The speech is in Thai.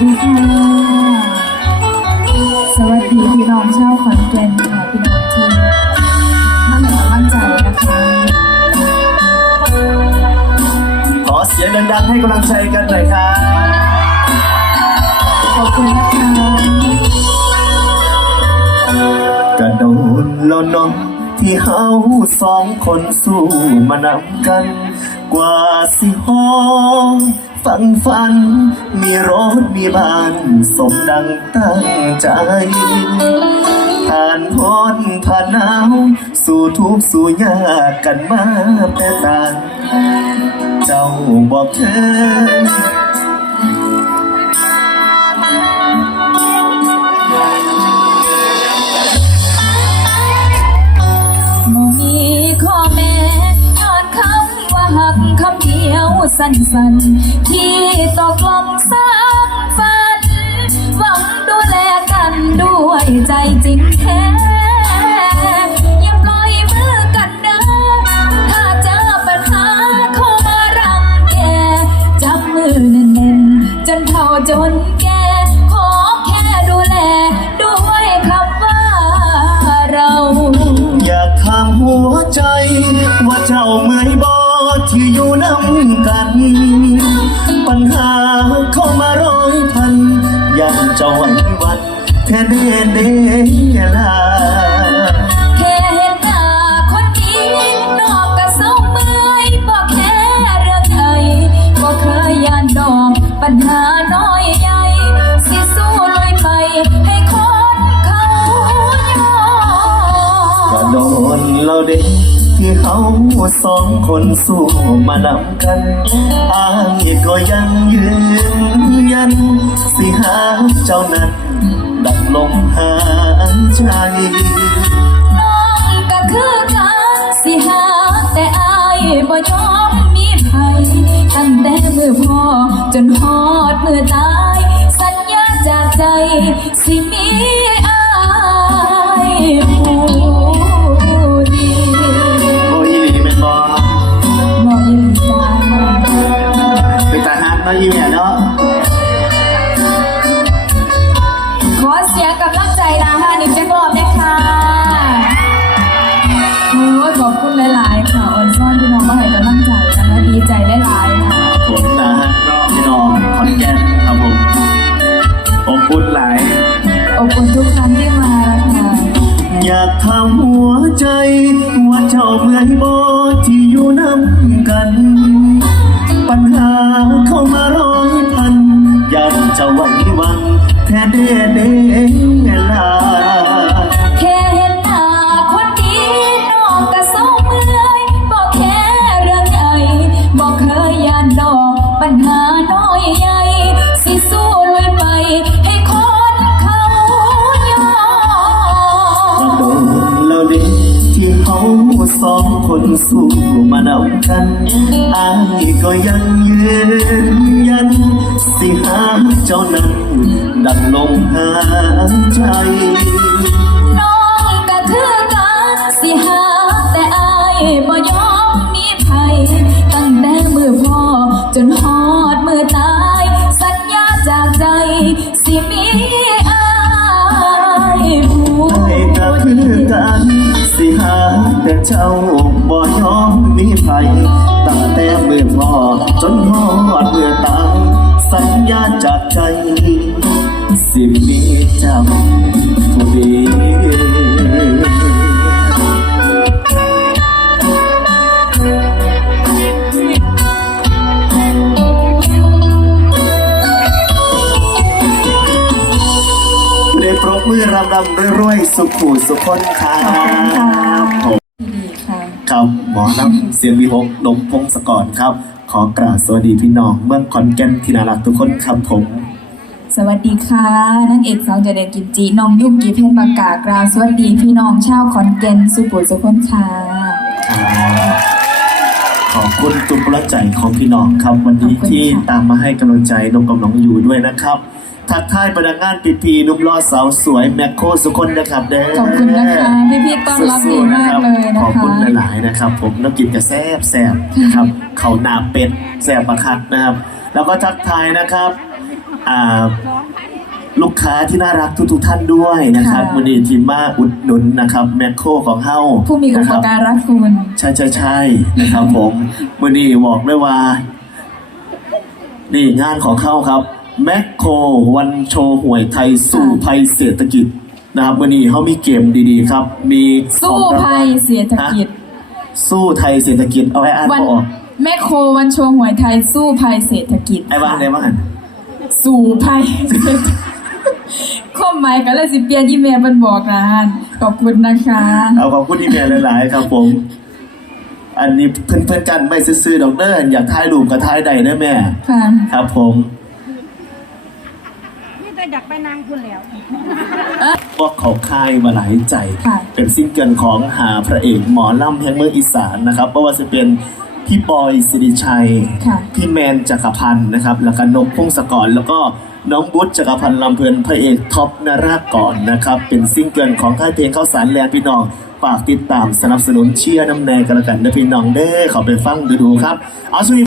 ดีค่ะ สวัสดีพี่น้องชาวขอนแก่นค่ะพี่น้องที่มั่นหนามั่นใจนะคะ ขอเสียงดังๆให้กำลังใจกันหน่อยครับขอบคุณนะคะกระโดดแล้วน้องที่เฮาสองคนสู้มานำกัน กว่าสิห้อง ฝังฝัน มีรถมีบ้าน สมดังตั้งใจ ผ่านพ้นผ่านหนาว สู่ทุกสู่ยากกันมาแต่ต่าง เจ้าบอกเธอ สั้นๆ ที่ตกลงสร้างฝัน หวังดูแลกันด้วยใจจริงแท้อย่าปล่อยมือกันนะถ้าเจอปัญหาเข้ามารังแกจับมือแน่นๆจนเท่าจนแก จ้าไหวันวันแท้เด้เด้ลาแค่เห็นหน้าคนดีนอกกะเศร้าเมื่อยบอกแค่เรื่องไทยก็เคยยานดอกปัญหาน้อยใหญ่สิสู้ลุยไปให้คนเขายอก็มโดนเราเด็ก ที่เขาสองคนสู้มานำกันอ้ายก็ยังยืนยัน สิหาเจ้านั้น ดับลมหายใจน้องก็คือกันสิหาแต่อายบ่ยอมมีภัยตั้งแต่มือพ่อจนฮอดมือตาย สัญญาจากใจสิมี อยากถามหัวใจว่าเจ้าเมื่อยบอที่อยู่น้ำกัน ปัญหาเข้ามาร้อยพันยันจะไหวันวันแค่เด้เด้ลา คนสู้มานำกันอายก็ยังยืนยัน สิหาเจ้านั้นดังลมหายใจ น้องก็คือกันสิหาแต่อายบ่ยอม แต่เจ้าบ่ยอมมีไฟตั้งแต่เมื่อพ่อจนฮอดเมื่อตายสัญญาจากใจ สิมีจำผู้ดีได้ปรบมือรำรำรวยๆสุขุสุขคนครับผมดีค่ะ ครับ หมอน้ำเสียงวิหกนมพงศกรครับ ขอกราบสวัสดีพี่น้องเมืองขอนแก่นที่น่ารักทุกคนครับผม สวัสดีค่ะนางเอกสาวเจเดนกิมจิน้องยุ่งกีเพชรปากกากราวสวัสดีพี่น้องชาวขอนแก่นสุปุสุคนค่ะครับขอบคุณทุกกำลังใจของพี่น้องครับ วันนี้ขอบคุณที่ค่ะตามมาให้กำลังใจนมกับน้องอยู่ด้วยนะครับ ทักทายพนักงานปีปีหนุ่มรอสาวสวยแมคโครสุคนนะครับเด้อขอบคุณนะคะพี่พี่ๆต้อนรับดีมากเลยขนะอบคะคุณหลายๆนะครับ ผมน้ำกินกระแซบแซบนะครับเขาวหนาเป็ดแซบประคัดนะครับ แล้วก็ทักทายนะครับอ่าลูกค้าที่น่ารักทุกๆท่านด้วยนะครับค่ะวันนี้ทีมมาอุดหนุนนะครับแมคโครของเฮาผู้มีอุนะปครับการะคุณใช่ใช่ใช่นะครับผมวันนี้บอกเลยว่า นี่งานของเขาครับ แมคโครวันโชว์หวยไทยสู้ภัยเศรษฐกิจนะครับวันนี้เขามีเกมดีๆครับ มีสู้ของรางวัลภัยเศรษฐกิจฮะสู้ไทยเศรษฐกิจเอาไว้อ่านวันพออกแม่โควันโชว์หวยไทยสู้ภัยเศรษฐกิจไอ้บ้านได้บ้างสู่ภัยข้อหมายก็เลยสิเปลี่ยนอีเมลมันบอกนะฮะขอบคุณนะคะเอาขอบคุณที่เมียหลาย ๆ ครับผม อันนี้เพื่อนเพื่อนๆกันไม่ซื้อๆดอกเด้ออยากถ่ายรูปก็ถ่ายได้เด้อแม่ค่ะครับผม นี่แต่อยากไปนางคุณแล้วบอกเขาค่ายมาหลายใจ ค่ะ เป็นซิงเกิลของหาพระเอกหมอลำแห่งเมืองอีสานนะครับไม่ว่าจะเป็นพี่บอยสิริชัย ค่ะพี่แมนจักรพันธ์นะครับแล้วก็นกพงศกรแล้วก็น้องบุ๊ชจักรพันธ์ลำเพลินพระเอกท็อปนารากรนะครับ เป็นซิงเกิลของค่ายเพลงข้าวสารแลนด์พี่น้องฝากติดตามสนับสนุนเชียร์น้ำแนงกันละกันนะพี่น้องเด้อเขาไปฟังดูๆครับเอาช่วงนี้